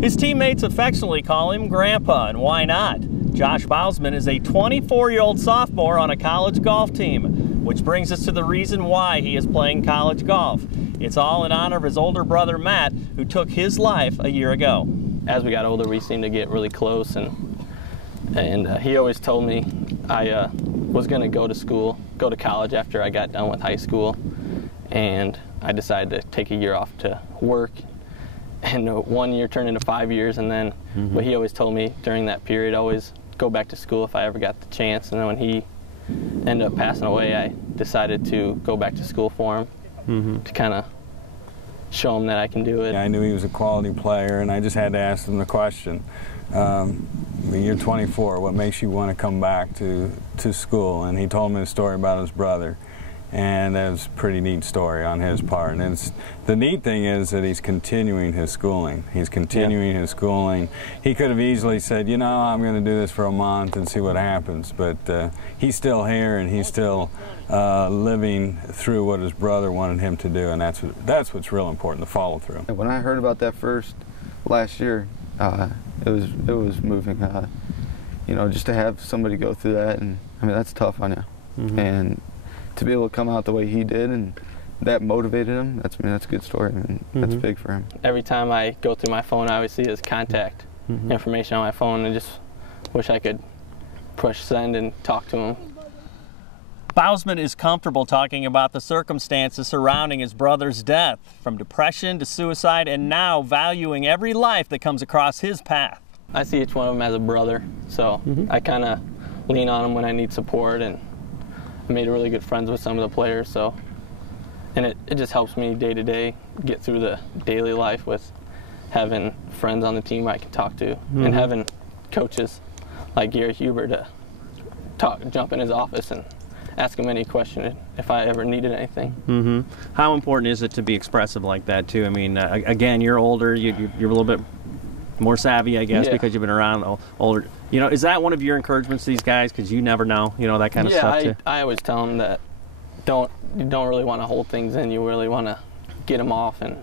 His teammates affectionately call him Grandpa, and why not? Josh Bousman is a 24-year-old sophomore on a college golf team, which brings us to the reason why he is playing college golf. It's all in honor of his older brother Matt, who took his life a year ago. As we got older, we seemed to get really close, and he always told me I was going to go to college after I got done with high school, and I decided to take a year off to work. And 1 year turned into 5 years, and then but he always told me during that period always go back to school if I ever got the chance. And then when he ended up passing away, I decided to go back to school for him to kind of show him that I can do it. I knew he was a quality player, and I just had to ask him the question. You're 24, what makes you want to come back to school? And he told me a story about his brother. And that was a pretty neat story on his part. And the neat thing is that he's continuing his schooling. He's continuing his schooling. He could have easily said, you know, I'm going to do this for a month and see what happens. But he's still here, and he's still living through what his brother wanted him to do. And that's what's real important, the follow through. When I heard about that first last year, it was moving. You know, just to have somebody go through that, and I mean that's tough on you. And to be able to come out the way he did, and that motivated him, that's a good story, and that's big for him. Every time I go through my phone, I always see his contact information on my phone, and just wish I could push send and talk to him. Bousman is comfortable talking about the circumstances surrounding his brother's death, from depression to suicide, and now valuing every life that comes across his path. I see each one of them as a brother, so I kind of lean on them when I need support, and I made really good friends with some of the players, so, and it just helps me day to day get through the daily life with having friends on the team I can talk to, and having coaches like Gary Huber to jump in his office and ask him any question if I ever needed anything. How important is it to be expressive like that too? I mean, again, you're older, you're a little bit more savvy, I guess, because you've been around older. You know, is that one of your encouragements to these guys? Because you never know, you know, that kind of stuff too. I always tell them that you don't really want to hold things in. You really want to get them off, and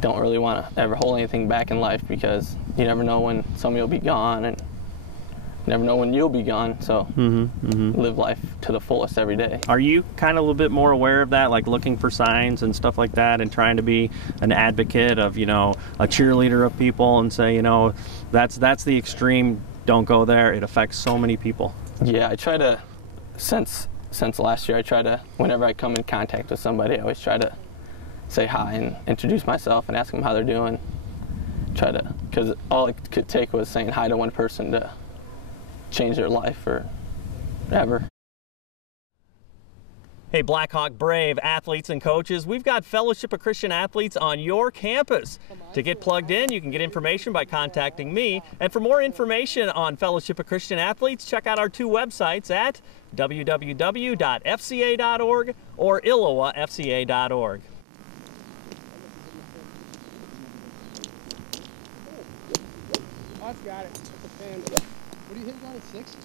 don't really want to ever hold anything back in life, because you never know when somebody will be gone, and you never know when you'll be gone. So live life to the fullest every day. Are you kind of a little bit more aware of that, like looking for signs and stuff like that, and trying to be an advocate of, you know, a cheerleader of people, and say, you know, that's the extreme, don't go there, it affects so many people? Yeah, I try to, since last year, I try to, whenever I come in contact with somebody, I always try to say hi and introduce myself and ask them how they're doing. Because all it could take was saying hi to one person to change their life forever. Hey, Blackhawk Brave athletes and coaches, we've got Fellowship of Christian Athletes on your campus. To get plugged in, you can get information by contacting me. And for more information on Fellowship of Christian Athletes, check out our two websites at www.fca.org or ILLOWAFCA.org. I've got it. What do you think on it? 6?